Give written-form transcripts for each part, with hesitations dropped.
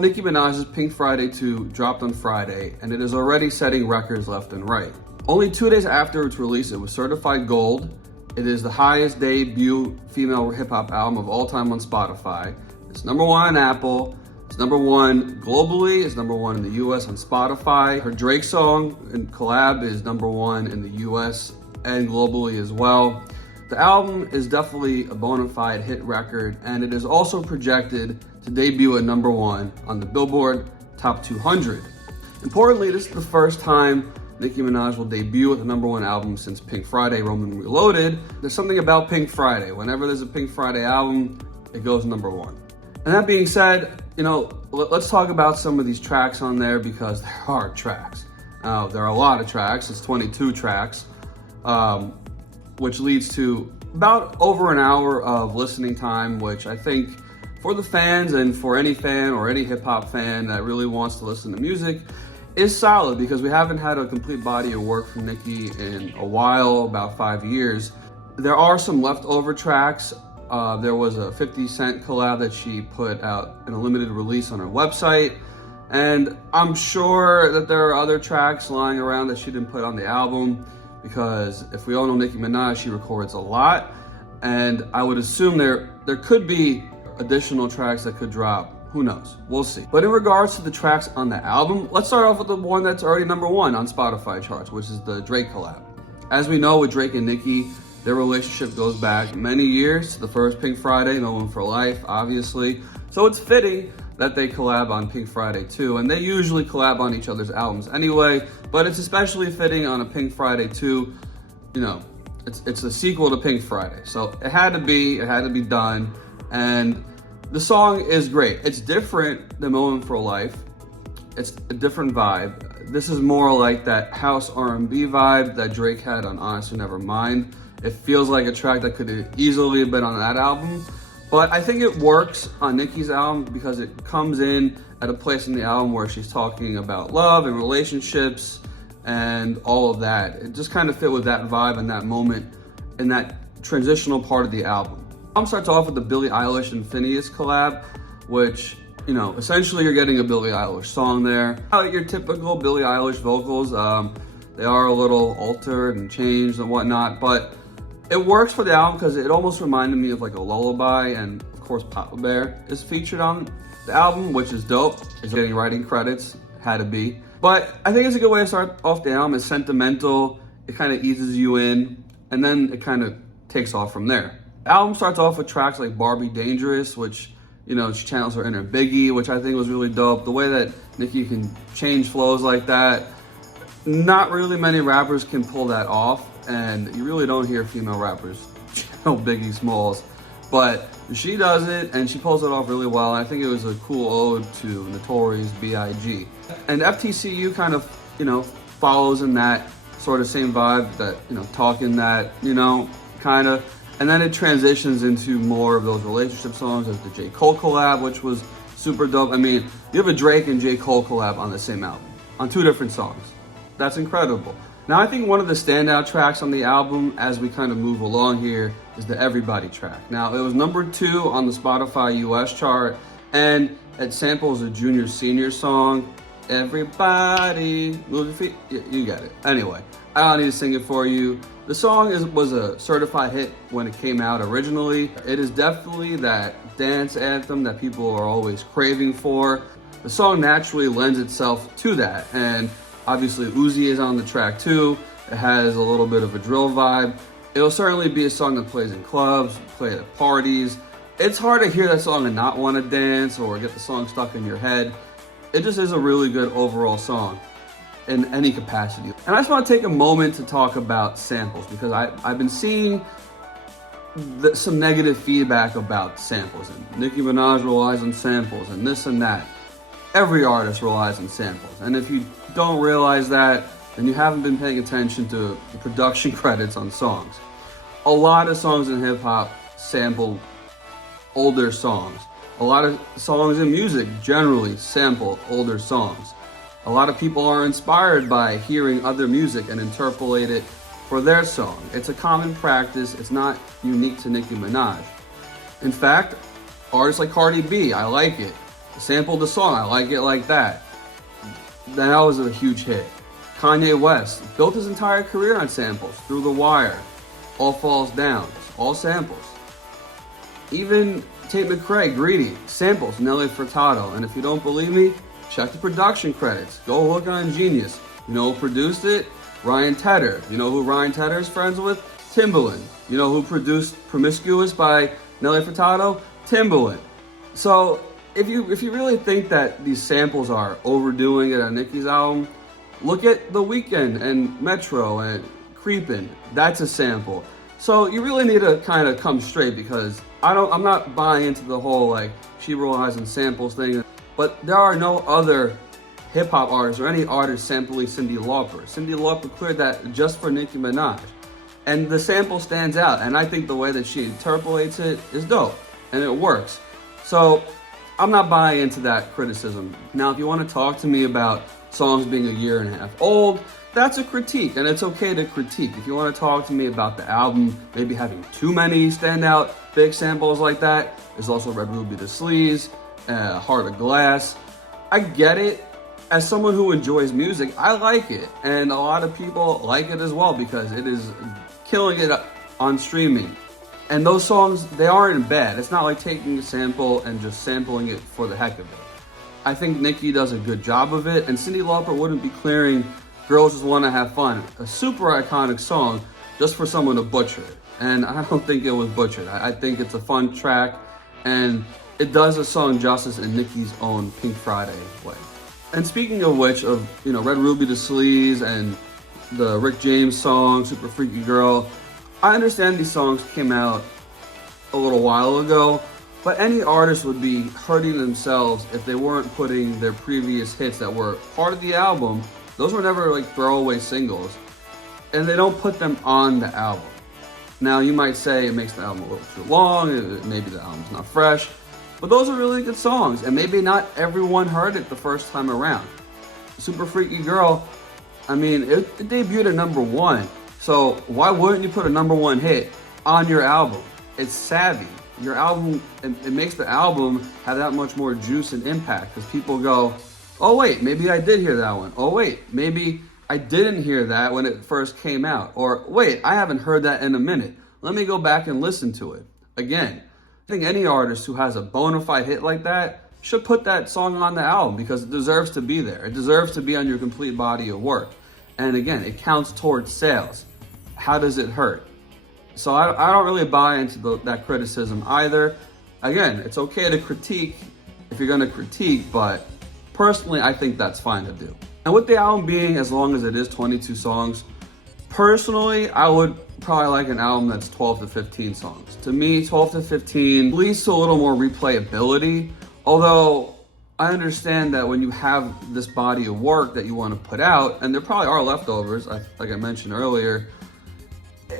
Nicki Minaj's Pink Friday 2 dropped on Friday, and it is already setting records left and right. Only 2 days after its release, it was certified gold. It is the highest debut female hip-hop album of all time on Spotify. It's #1 on Apple. It's #1 globally. It's #1 in the US on Spotify. Her Drake song and collab is #1 in the US and globally as well. The album is definitely a bona fide hit record, and it is also projected to debut at #1 on the Billboard Top 200. Importantly, this is the first time Nicki Minaj will debut with a #1 album since Pink Friday, Roman Reloaded. There's something about Pink Friday. Whenever there's a Pink Friday album, it goes #1. And that being said, let's talk about some of these tracks on there because there are tracks. There are a lot of tracks. It's 22 tracks, which leads to about over an hour of listening time, which I think for the fans and for any fan or any hip hop fan that really wants to listen to music is solid, because we haven't had a complete body of work from Nicki in a while, about 5 years. There are some leftover tracks. There was a 50 Cent collab that she put out in a limited release on her website. And I'm sure that there are other tracks lying around that she didn't put on the album, because if we all know Nicki Minaj, she records a lot. And I would assume there could be additional tracks that could drop. Who knows? We'll see. But in regards to the tracks on the album, let's start off with the one that's already #1 on Spotify charts, which is the Drake collab. As we know, with Drake and Nicki, their relationship goes back many years to the first Pink Friday, No One for Life, obviously. So it's fitting that they collab on Pink Friday 2, and they usually collab on each other's albums anyway, but it's especially fitting on a Pink Friday 2. It's a sequel to Pink Friday, so it had to be done, and the song is great. It's different than No One for Life. It's a different vibe. This is more like that house R&B vibe that Drake had on Honestly Nevermind. It feels like a track that could easily have been on that album, but I think it works on Nicki's album because it comes in at a place in the album where she's talking about love and relationships and all of that. It just kind of fit with that vibe and that moment in that transitional part of the album. The album starts off with the Billie Eilish and Phineas collab, which, essentially you're getting a Billie Eilish song there. Your typical Billie Eilish vocals, they are a little altered and changed and whatnot, but it works for the album because it almost reminded me of like a lullaby, and of course Papa Bear is featured on the album, which is dope. It's getting writing credits, had to be. But I think it's a good way to start off the album. It's sentimental, it kind of eases you in, and then it kind of takes off from there. The album starts off with tracks like Barbie Dangerous, which, she channels her inner Biggie, which I think was really dope. The way that Nicki can change flows like that, not really many rappers can pull that off, and you really don't hear female rappers channel Biggie Smalls, but she does it, and she pulls it off really well. And I think it was a cool ode to Notorious B.I.G. And FTCU kind of, follows in that sort of same vibe, that, talking that, kind of. And then it transitions into more of those relationship songs, as the J. Cole collab, which was super dope. I mean, you have a Drake and J. Cole collab on the same album, on 2 different songs. That's incredible. Now, I think one of the standout tracks on the album, as we kind of move along here, is the Everybody track. Now, it was #2 on the Spotify US chart, and it samples a Junior Senior song, Everybody Move Your Feet. You get it. Anyway, I don't need to sing it for you. The song was a certified hit when it came out originally. It is definitely that dance anthem that people are always craving for. The song naturally lends itself to that, and obviously Uzi is on the track too. It has a little bit of a drill vibe. It'll certainly be a song that plays in clubs, played at parties. It's hard to hear that song and not want to dance or get the song stuck in your head. It just is a really good overall song in any capacity. And I just want to take a moment to talk about samples, because I've been seeing some negative feedback about samples, and Nicki Minaj relies on samples and this and that. Every artist relies on samples, and if you don't realize that, then you haven't been paying attention to the production credits on songs. A lot of songs in hip-hop sample older songs. A lot of songs in music generally sample older songs. A lot of people are inspired by hearing other music and interpolate it for their song. It's a common practice. It's not unique to Nicki Minaj. In fact, artists like Cardi B, I like it. sampled the song, I Like It Like That. That was a huge hit. Kanye West built his entire career on samples. Through the Wire, All Falls Down, all samples. Even Tate McRae, Greedy, samples, Nelly Furtado. And if you don't believe me, check the production credits. Go look on Genius. You know who produced it? Ryan Tedder. You know who Ryan Tedder is friends with? Timbaland. You know who produced Promiscuous by Nelly Furtado? Timbaland. So if you really think that these samples are overdoing it on Nicki's album, look at The Weeknd and Metro and Creepin'. That's a sample. So you really need to kind of come straight, because I'm not buying into the whole like she relies on samples thing. But there are no other hip hop artists or any artist sampling Cyndi Lauper. Cyndi Lauper cleared that just for Nicki Minaj. And the sample stands out, and I think the way that she interpolates it is dope, and it works. So I'm not buying into that criticism. Now, if you want to talk to me about songs being a year and a half old, that's a critique, and it's okay to critique. If you want to talk to me about the album maybe having too many standout big samples like that, there's also Red Ruby Da Sleaze, Heart of Glass. I get it. As someone who enjoys music, I like it, and a lot of people like it as well because it is killing it on streaming. And those songs, they aren't bad. It's not like taking a sample and just sampling it for the heck of it. I think Nicki does a good job of it, and Cyndi Lauper wouldn't be clearing Girls Just Wanna Have Fun, a super iconic song, just for someone to butcher it. And I don't think it was butchered. I think it's a fun track, and it does a song justice in Nicki's own Pink Friday way. And speaking of which, of Red Ruby Da Sleaze and the Rick James song, Super Freaky Girl, I understand these songs came out a little while ago, but any artist would be hurting themselves if they weren't putting their previous hits that were part of the album. Those were never like throwaway singles, and they don't put them on the album. Now you might say it makes the album a little too long, maybe the album's not fresh, but those are really good songs, and maybe not everyone heard it the first time around. Super Freaky Girl, I mean, it debuted at #1, so why wouldn't you put a #1 hit on your album? It's savvy. Your album, it makes the album have that much more juice and impact, because people go, oh wait, maybe I did hear that one. Oh wait, maybe I didn't hear that when it first came out. Or wait, I haven't heard that in a minute. Let me go back and listen to it again. I think any artist who has a bona fide hit like that should put that song on the album, because it deserves to be there. It deserves to be on your complete body of work. And again, it counts towards sales. How does it hurt? So I don't really buy into that criticism either. Again, it's okay to critique if you're going to critique, but personally, I think that's fine to do. And with the album being as long as it is, 22 songs, personally, I would probably like an album that's 12 to 15 songs. To me, 12 to 15 leads to a little more replayability, although I understand that when you have this body of work that you want to put out, and there probably are leftovers, like I mentioned earlier,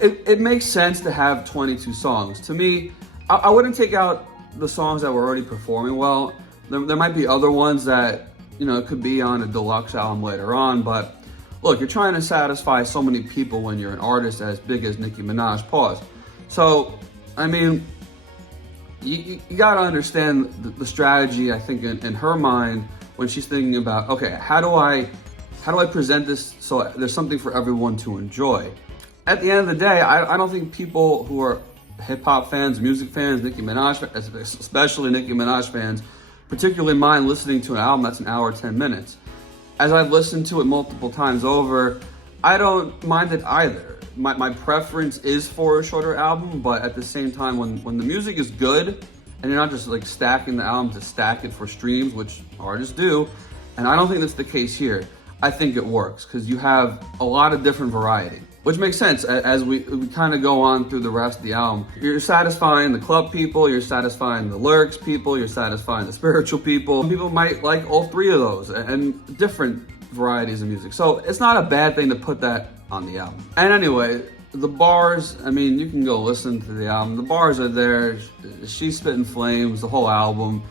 it makes sense to have 22 songs. To me, I wouldn't take out the songs that were already performing well. There might be other ones that, it could be on a deluxe album later on, but look, you're trying to satisfy so many people when you're an artist as big as Nicki Minaj. Pause. So, I mean, you gotta understand the strategy, I think, in her mind when she's thinking about, okay, how do I present this so there's something for everyone to enjoy? At the end of the day, I don't think people who are hip-hop fans, music fans, Nicki Minaj, especially Nicki Minaj fans, particularly mind listening to an album that's an hour, 10 minutes. As I've listened to it multiple times over, I don't mind it either. My preference is for a shorter album, but at the same time, when the music is good, and you're not just like stacking the album to stack it for streams, which artists do, and I don't think that's the case here, I think it works, because you have a lot of different variety. Which makes sense as we kind of go on through the rest of the album. You're satisfying the club people, you're satisfying the lyrics people, you're satisfying the spiritual people. People might like all three of those and different varieties of music. So it's not a bad thing to put that on the album. And anyway, the bars, I mean, you can go listen to the album. The bars are there. She's spitting flames, the whole album.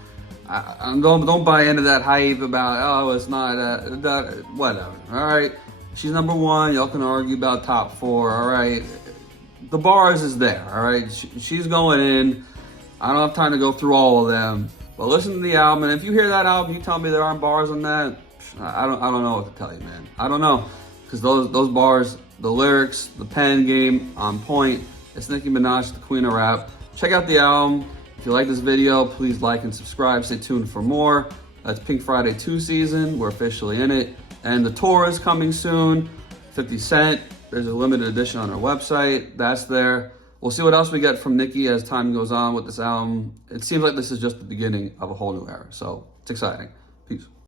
Don't buy into that hype about, oh, it's not, whatever, all right? She's #1, y'all can argue about top 4, all right? The bars is there, all right? She's going in. I don't have time to go through all of them, But listen to the album, and if you hear that album, you tell me there aren't bars on that, I don't know what to tell you, man. I don't know, because those bars, the lyrics, the pen game, on point. It's Nicki Minaj, the queen of rap. Check out the album. If you like this video, please like and subscribe. Stay tuned for more. That's Pink Friday 2 season. We're officially in it. And the tour is coming soon. 50 Cent. There's a limited edition on our website. That's there. We'll see what else we get from Nicki as time goes on with this album. It seems like this is just the beginning of a whole new era. So it's exciting. Peace.